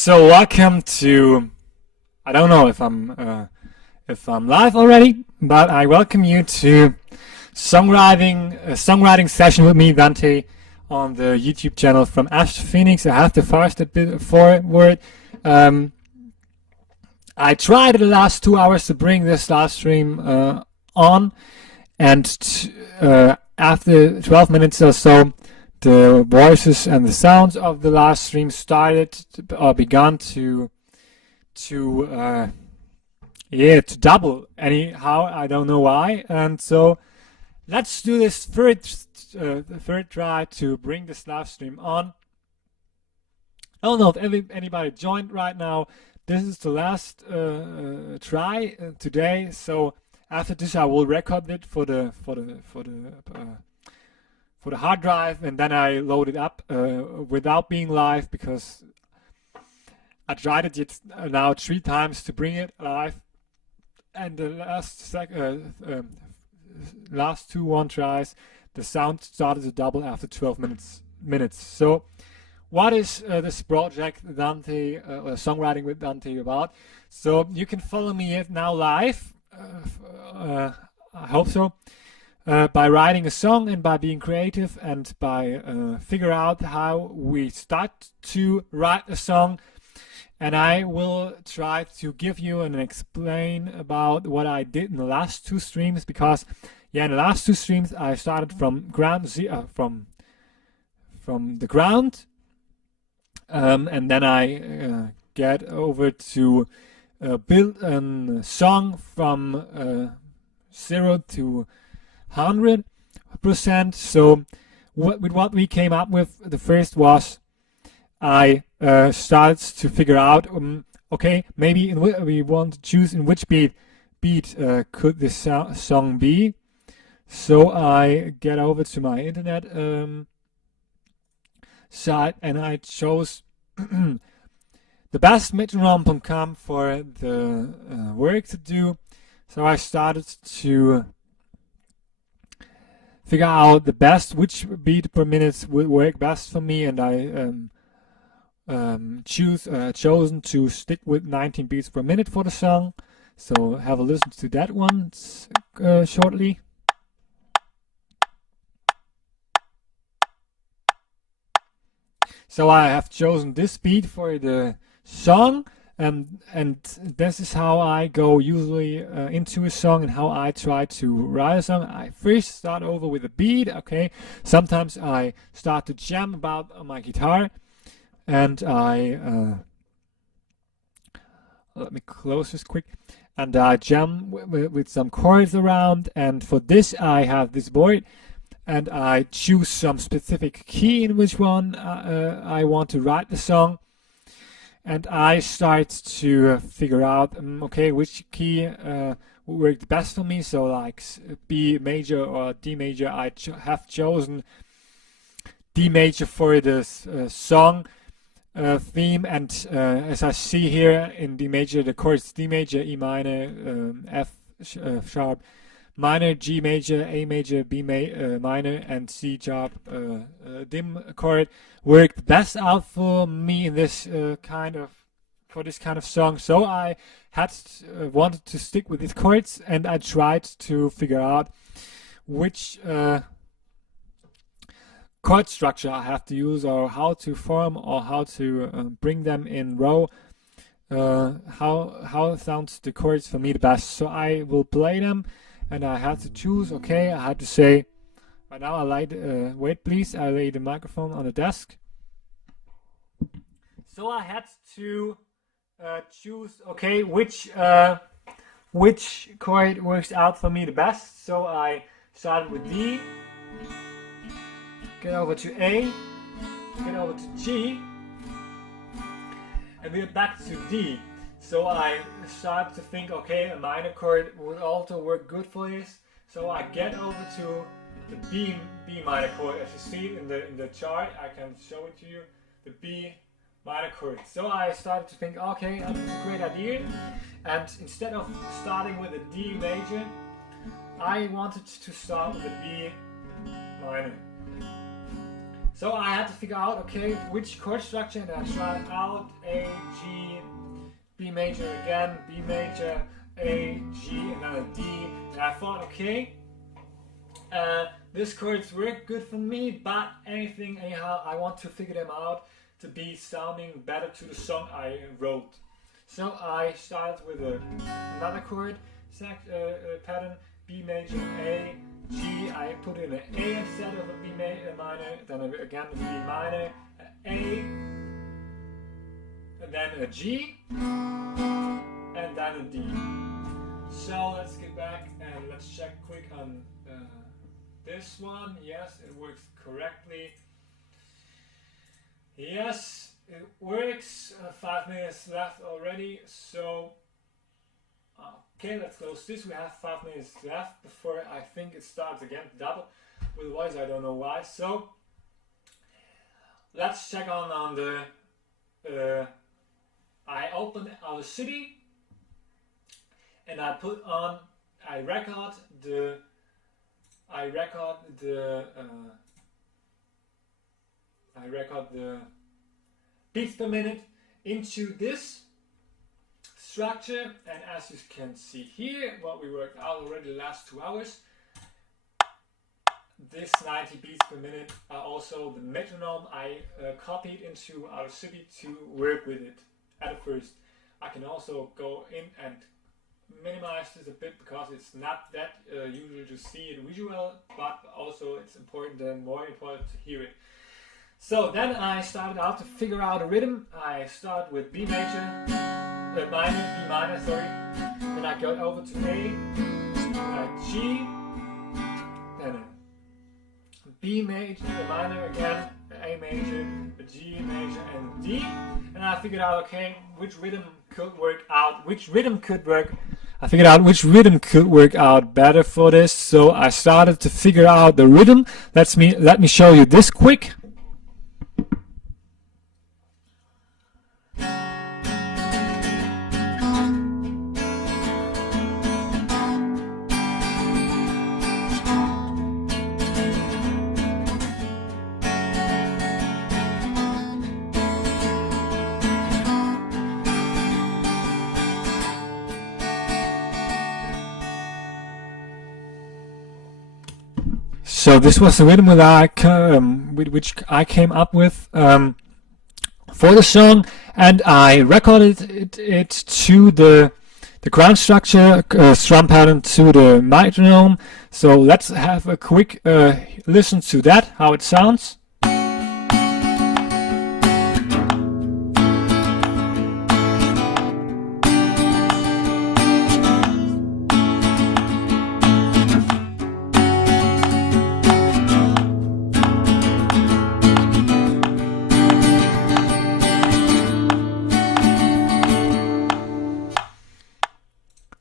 So welcome to, I don't know if I'm live already, but I welcome you to songwriting session with me, Dante, on the YouTube channel FromAshToPhoenix. I have to fast a bit forward. I tried the last 2 hours to bring this live stream on, and after 12 minutes or so, the voices and the sounds of the live stream began to double. Anyhow, I don't know why. And so let's do this third try to bring this live stream on. I don't know if anybody joined right now. This is the last try today. So after this, I will record it for the hard drive, and then I load it up without being live, because I tried it now 3 times to bring it live, and the last 2 tries, the sound started to double after 12 minutes. So what is this project Dante, Songwriting with Dante, about? So you can follow me now live, I hope so, by writing a song and by being creative and by figure out how we start to write a song. And I will try to give you and explain about what I did in the last 2 streams, because in the last 2 streams I started from from the ground, and then I get over to build a song from 0 to 100%. So what we came up with, the first was I started to figure out, okay, maybe we want to choose in which beat could this song be. So I get over to my internet site, and I chose the best metronome.com for the work to do. So I started to figure out which beat per minute would work best for me, and I chosen to stick with 19 beats per minute for the song. So have a listen to that one shortly. So I have chosen this beat for the song, and this is how I go usually into a song and how I try to write a song. I first start over with a beat, okay? Sometimes I start to jam about on my guitar, and I let me close this quick, and I jam with some chords around. And for this I have this board, and I choose some specific key in which one I want to write the song. And I start to figure out, okay, which key would work the best for me. So like B major or D major, I have chosen D major for this song theme. And as I see here in D major, the chords D major, E minor, F sharp minor, G major, A major, B minor, and C sharp dim chord worked best out for me in this kind of song. So I had wanted to stick with these chords, and I tried to figure out which chord structure I have to use, or how to form, or how to bring them in row. How sounds the chords for me the best. So I will play them. And I had to choose, okay, I had to say, right now wait please, I lay the microphone on the desk. So I had to choose, okay, which chord works out for me the best. So I started with D, get over to A, get over to G, and we're back to D. So I started to think, okay, a minor chord would also work good for this. So I get over to the B minor chord. As you see it in the chart, I can show it to you, the B minor chord. So I started to think, okay, that's a great idea. And instead of starting with a D major, I wanted to start with a B minor. So I had to figure out, okay, which chord structure, and I tried out A, G, B major again, B major, A, G, and then a D, and I thought, okay, these chords work good for me, but anyhow, I want to figure them out to be sounding better to the song I wrote. So I started with another chord pattern, B major, A, G. I put in an A instead of a B minor, then again a B minor, A, and then a G, and then a D. So let's get back and let's check quick on this one. Yes, it works correctly. Yes, it works. 5 minutes left already. So, okay, let's close this. We have 5 minutes left before I think it starts again. Double with voice. I don't know why. So, let's check on the. I opened our city, and I put on. I record the beats per minute into this structure, and as you can see here, what we worked out already the last 2 hours, this 90 beats per minute are also the metronome I copied into our city to work with it at first. I can also go in and minimize this a bit because it's not that usual to see it visual, but also it's important and more important to hear it. So then I started out to figure out a rhythm. I start with B major, B minor, sorry. Then I go over to A, G, then a B major, a minor again, A major, a G major, and a D. And I figured out, okay, which rhythm could work out, I figured out which rhythm could work out better for this. So I started to figure out the rhythm. Let me show you this quick. So this was the rhythm with which I came up with for the song, and I recorded it to the ground structure, strum pattern to the metronome. So let's have a quick listen to that, how it sounds.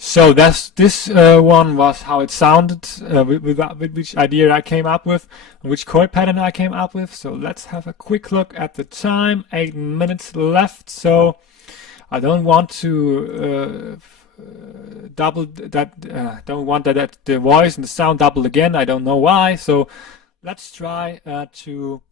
So this one was how it sounded, with which idea I came up with, which chord pattern I came up with. So let's have a quick look at the time. 8 minutes left. So I don't want to double that. Don't want that the voice and the sound double again. I don't know why. So let's try to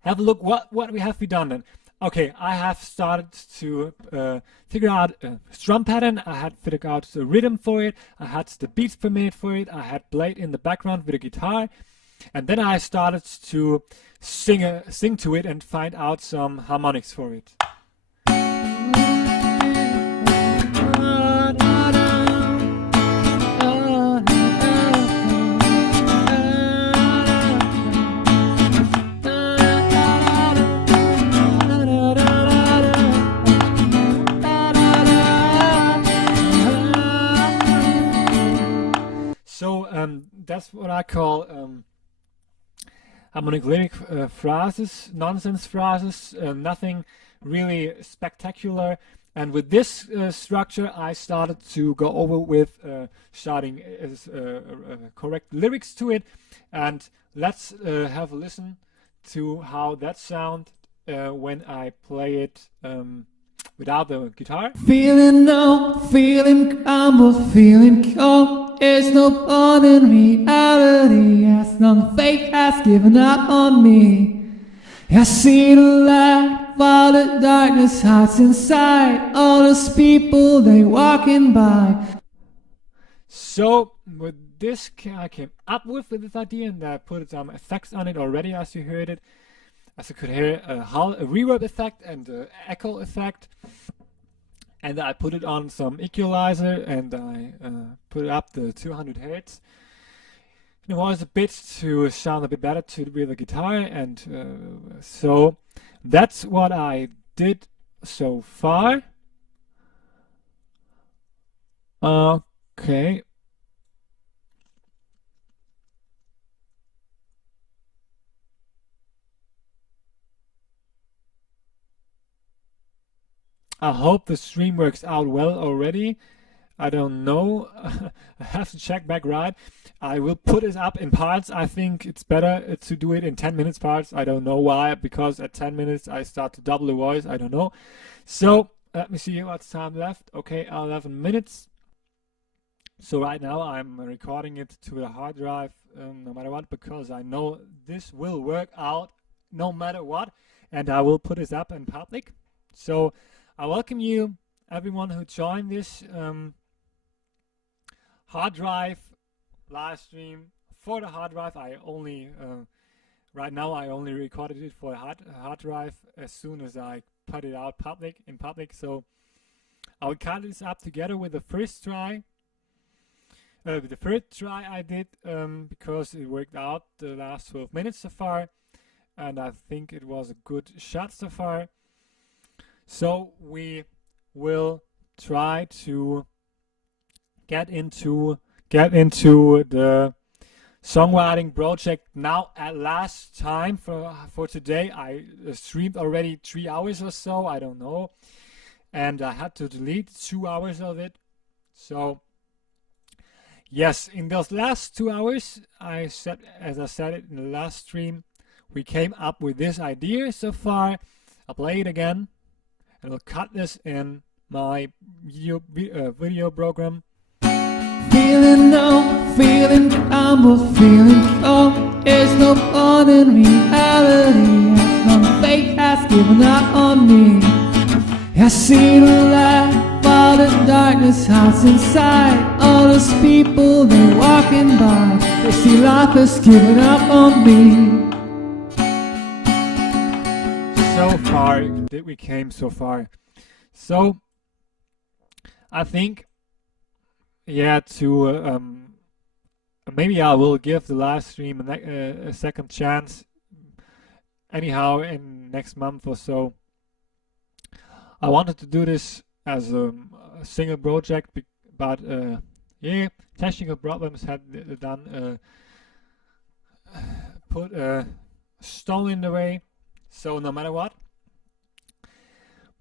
have a look what we have done then. Okay, I have started to figure out a strum pattern. I had figured out the rhythm for it. I had the beats per minute for it. I had played in the background with a guitar, and then I started to sing to it and find out some harmonics for it. So that's what I call harmonic lyric phrases, nonsense phrases, nothing really spectacular. And with this structure, I started to go over with starting correct lyrics to it. And let's have a listen to how that sound when I play it without the guitar. Feeling no, feeling humble, feeling cold. It's no fun in reality, as long fate has given up on me. I see the light while the darkness hides inside. All those people, they walking by. So with this I came up with this idea, and I put some effects on it already, as you heard it. As you could hear, a reverb effect and an echo effect. And I put it on some equalizer, and I put it up to 200 Hertz. It was a bit to sound a bit better with the guitar, and so that's what I did so far. Okay. I hope the stream works out well already. I don't know. I have to check back right. I will put it up in parts. I think it's better to do it in 10 minutes parts. I don't know why, because at 10 minutes I start to double the voice. I don't know. So let me see what's time left. Okay, 11 minutes. So right now I'm recording it to the hard drive no matter what, because I know this will work out no matter what, and I will put this up in public. So I welcome you, everyone who joined this hard drive live stream. For the hard drive, I only right now I only recorded it for a hard drive as soon as I put it out in public. So I will cut this up together with the first try. The first try I did because it worked out the last 12 minutes so far, and I think it was a good shot so far. So we will try to get into the songwriting project now at last time for today. I streamed already 3 hours or so, I don't know, and I had to delete 2 hours of it. So yes, in those last 2 hours, as I said it in the last stream, we came up with this idea so far. I'll play it again, and I'll cut this in my video program. Feeling no, feeling humble, feeling cold. There's no fun in reality, as long fate has given up on me. I see the light while the darkness hides inside. All those people, they're walking by. They see life has given up on me. So far, did we came so far. So I think, yeah, to maybe I will give the live stream a second chance anyhow in next month or so. I wanted to do this as a single project, but yeah, technical problems had put a stone in the way. So no matter what,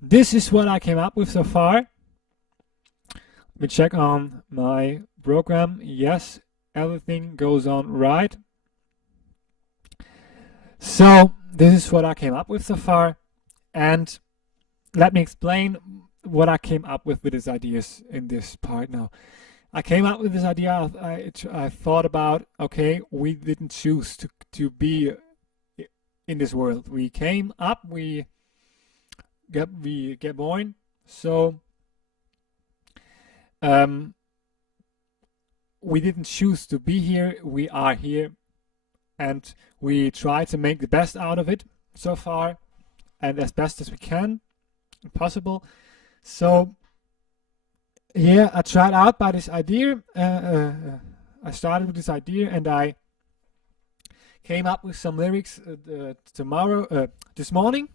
this is what I came up with so far. Let me check on my program. Yes, everything goes on right. So this is what I came up with so far, and let me explain what I came up with these ideas in this part now. I came up with this idea. I thought about, okay, we didn't choose to be in this world. We came up, we get born. So we didn't choose to be here. We are here, and we try to make the best out of it so far, and as best as we can, possible. So yeah, I tried out by this idea. I started with this idea, and I came up with some lyrics this morning,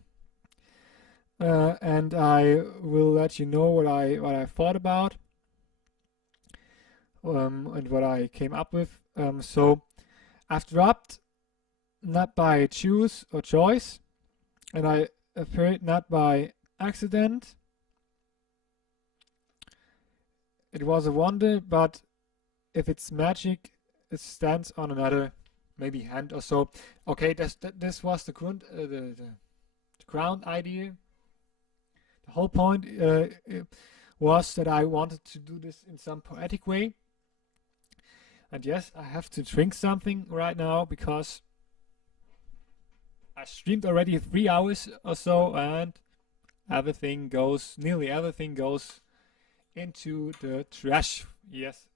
and I will let you know what I thought about and what I came up with. So I've dropped not by choose or choice, and I appeared not by accident. It was a wonder, but if it's magic, it stands on another maybe hand or so. Okay, this was the ground idea, The whole point was that I wanted to do this in some poetic way. And yes, I have to drink something right now because I streamed already 3 hours or so, and nearly everything goes into the trash. Yes.